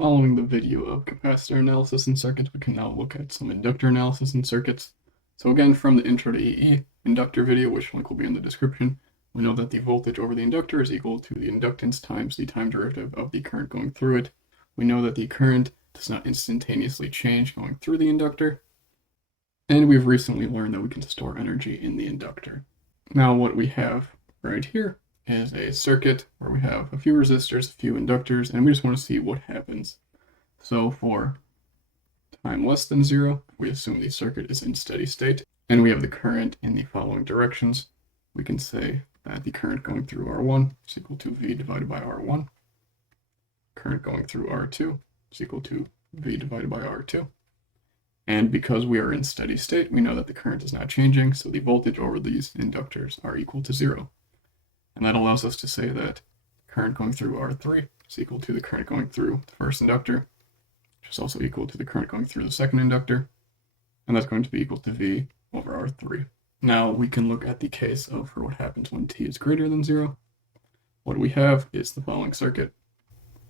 Following the video of capacitor analysis in circuits, we can now look at some inductor analysis in circuits. So again, from the Intro to EE inductor video, which link will be in the description, we know that the voltage over the inductor is equal to the inductance times the time derivative of the current going through it. We know that the current does not instantaneously change going through the inductor. And we've recently learned that we can store energy in the inductor. Now what we have right here is a circuit where we have a few resistors, a few inductors, and we just want to see what happens. So for time less than 0, we assume the circuit is in steady state, and we have the current in the following directions. We can say that the current going through R1 is equal to V divided by R1. Current going through R2 is equal to V divided by R2. And because we are in steady state, we know that the current is not changing, so the voltage over these inductors are equal to 0. And that allows us to say that current going through R3 is equal to the current going through the first inductor, which is also equal to the current going through the second inductor, and that's going to be equal to V over R3. Now we can look at the case of for what happens when t is greater than 0. What we have is the following circuit,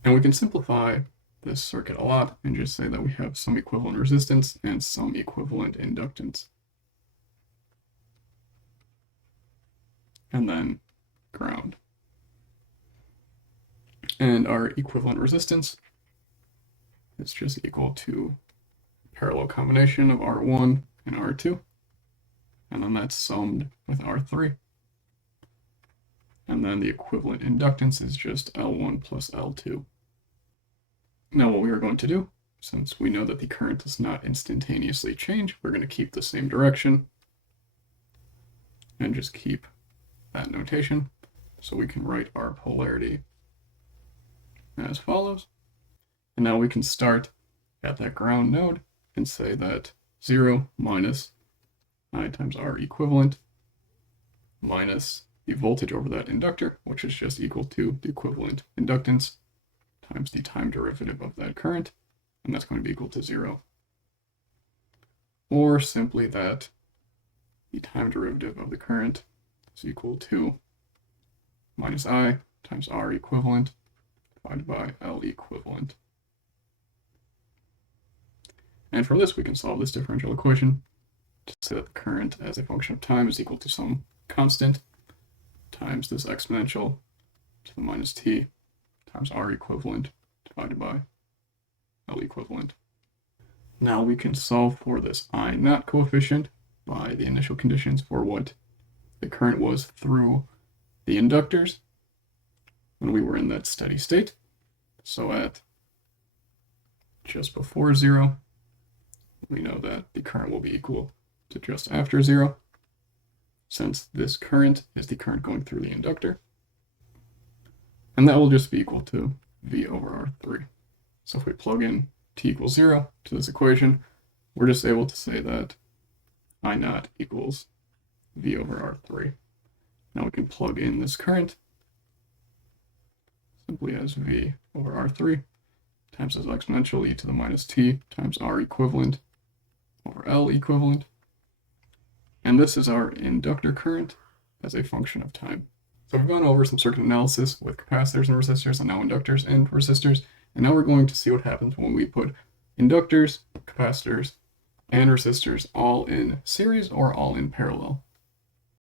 and we can simplify this circuit a lot and just say that we have some equivalent resistance and some equivalent inductance. And then ground. And our equivalent resistance is just equal to parallel combination of R1 and R2. And then that's summed with R3. And then the equivalent inductance is just L1 plus L2. Now what we are going to do, since we know that the current does not instantaneously change, we're going to keep the same direction and just keep that notation. So we can write our polarity as follows. And now we can start at that ground node and say that 0 minus I times R equivalent minus the voltage over that inductor, which is just equal to the equivalent inductance times the time derivative of that current, and that's going to be equal to 0. Or simply that the time derivative of the current is equal to minus I times R equivalent divided by L equivalent. And from this we can solve this differential equation to say that the current as a function of time is equal to some constant times this exponential to the minus t times R equivalent divided by L equivalent. Now we can solve for this I naught coefficient by the initial conditions for what the current was through the inductors when we were in that steady state. So at just before 0, we know that the current will be equal to just after 0, since this current is the current going through the inductor. And that will just be equal to V over R3. So if we plug in t equals 0 to this equation, we're just able to say that I naught equals V over R3. Now we can plug in this current simply as V over R3 times this exponential e to the minus t times R equivalent over L equivalent. And this is our inductor current as a function of time. So we've gone over some circuit analysis with capacitors and resistors, and now inductors and resistors. And now we're going to see what happens when we put inductors, capacitors, and resistors all in series or all in parallel.